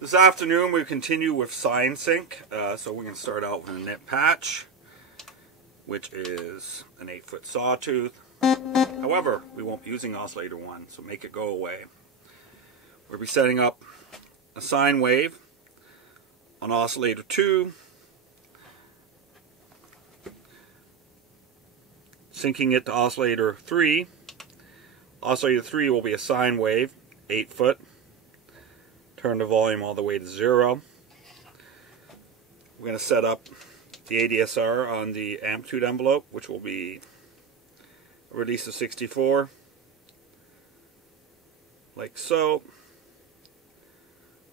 This afternoon we continue with Sine Synch. So we're going to start out with a nip patch, which is an 8-foot sawtooth. However, we won't be using oscillator 1, so make it go away. We'll be setting up a sine wave on oscillator 2, syncing it to oscillator 3. Oscillator 3 will be a sine wave, 8 foot. Turn the volume all the way to 0. We're going to set up the ADSR on the amplitude envelope, which will be a release of 64, like so.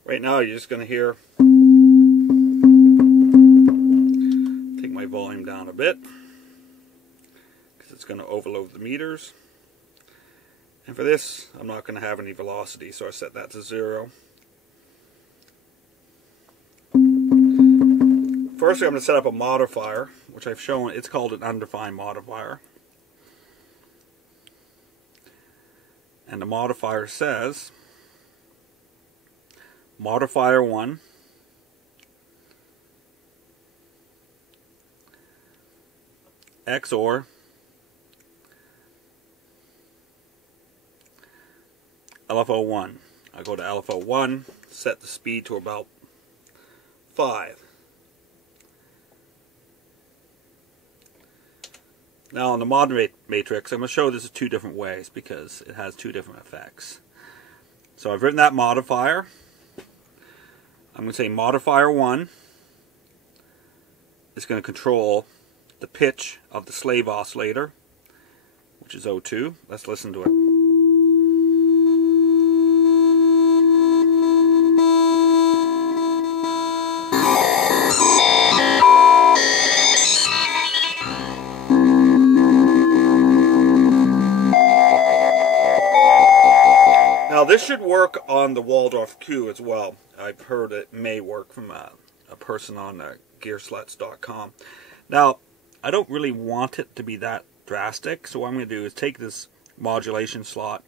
Right now you're just going to hear, take my volume down a bit, because it's going to overload the meters. And for this, I'm not going to have any velocity, so I set that to 0. First, I'm going to set up a modifier, which I've shown. It's called an undefined modifier. And the modifier says, modifier 1, XOR LFO1. I go to LFO1, set the speed to about 5. Now on the mod matrix, I'm going to show this in 2 different ways because it has 2 different effects. So I've written that modifier. I'm going to say modifier 1 is going to control the pitch of the slave oscillator, which is O2. Let's listen to it. Now this should work on the Waldorf Q as well. I've heard it may work from a person on gearsluts.com. Now, I don't really want it to be that drastic, so what I'm going to do is take this modulation slot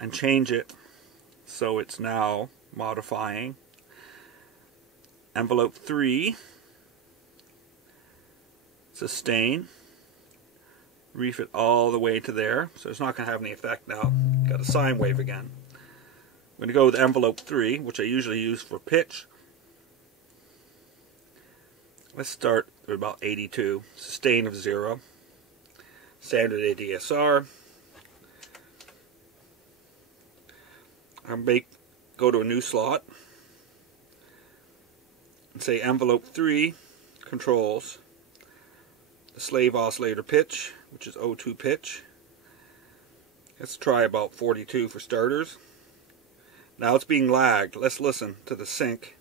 and change it so it's now modifying envelope 3, sustain, reef it all the way to there, so it's not going to have any effect now. Got a sine wave again. I'm going to go with envelope 3, which I usually use for pitch. Let's start at about 82, sustain of 0, standard ADSR. Go to a new slot and say envelope 3 controls the slave oscillator pitch, which is O2 pitch. Let's try about 42 for starters. Now it's being lagged. Let's listen to the sync.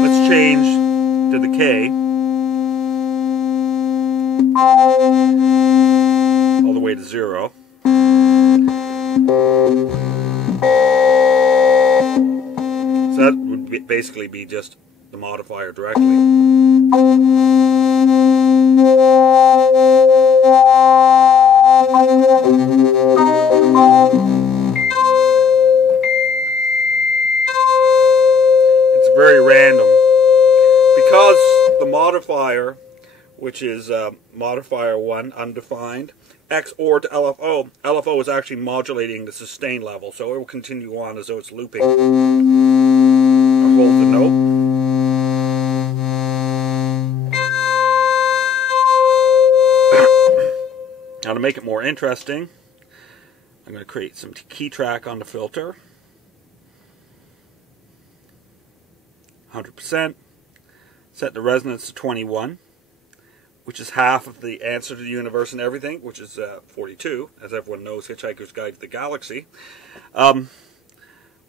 Let's change to the K all the way to 0. So that would basically be just the modifier directly. It's very random. Because the modifier, which is modifier 1, undefined, XOR to LFO, LFO is actually modulating the sustain level, so it will continue on as though it's looping. I'll hold the note. Now to make it more interesting, I'm going to create some key track on the filter. 100%. Set the resonance to 21, which is half of the answer to the universe and everything, which is 42, as everyone knows, Hitchhiker's Guide to the Galaxy. We're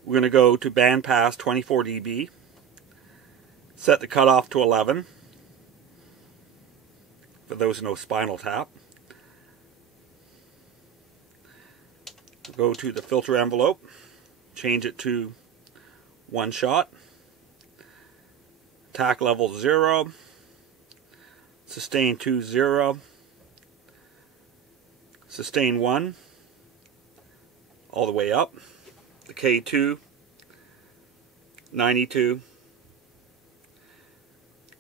going to go to bandpass 24 dB. Set the cutoff to 11, for those who know Spinal Tap. Go to the filter envelope, change it to 1 shot, attack level 0, sustain to 0, sustain 1 all the way up, decay 2, 92,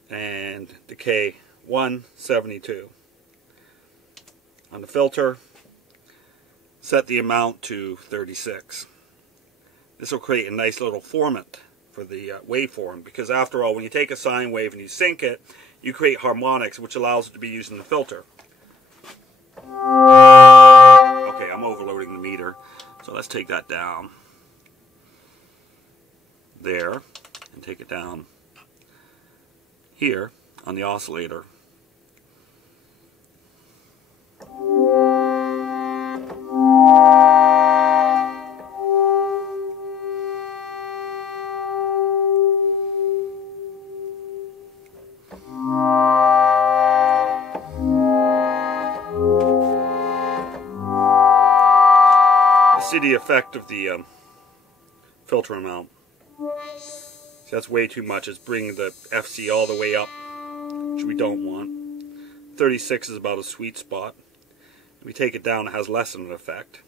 and decay 1, 72. On the filter, set the amount to 36. This will create a nice little format for the waveform, because after all, when you take a sine wave and you sync it, you create harmonics, which allows it to be used in the filter. Okay, I'm overloading the meter, so let's take that down there and take it down here on the oscillator. See the effect of the filter amount. See, that's way too much. It's bringing the FC all the way up, which we don't want. 36 is about a sweet spot. If we take it down, it has less of an effect.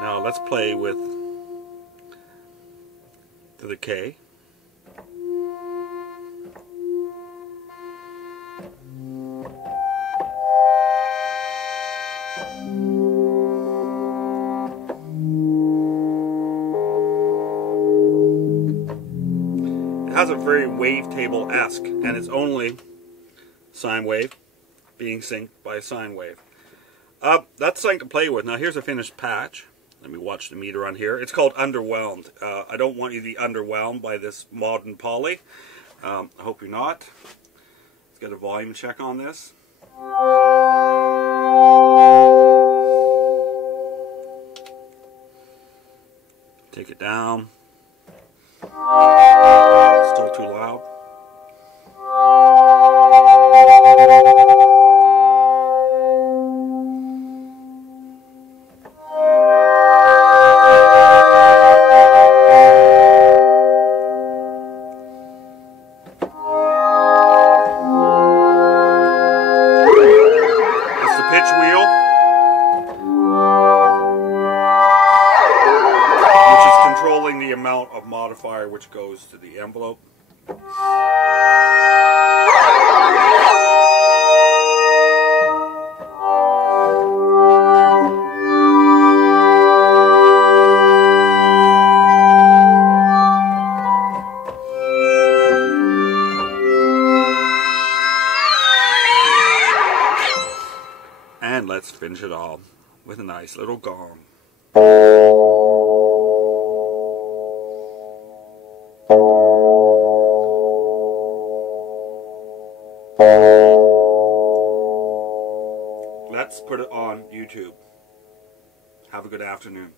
Now let's play with the decay. It has a very wavetable-esque, and it's only sine wave being synced by a sine wave. That's something to play with. Now here's a finished patch. Let me watch the meter on here. It's called Underwhelmed. I don't want you to be underwhelmed by this modern poly. I hope you're not. Let's get a volume check on this. Take it down. Still too loud. Pitch wheel, which is controlling the amount of modifier which goes to the envelope. And let's finish it all with a nice little gong. Let's put it on YouTube. Have a good afternoon.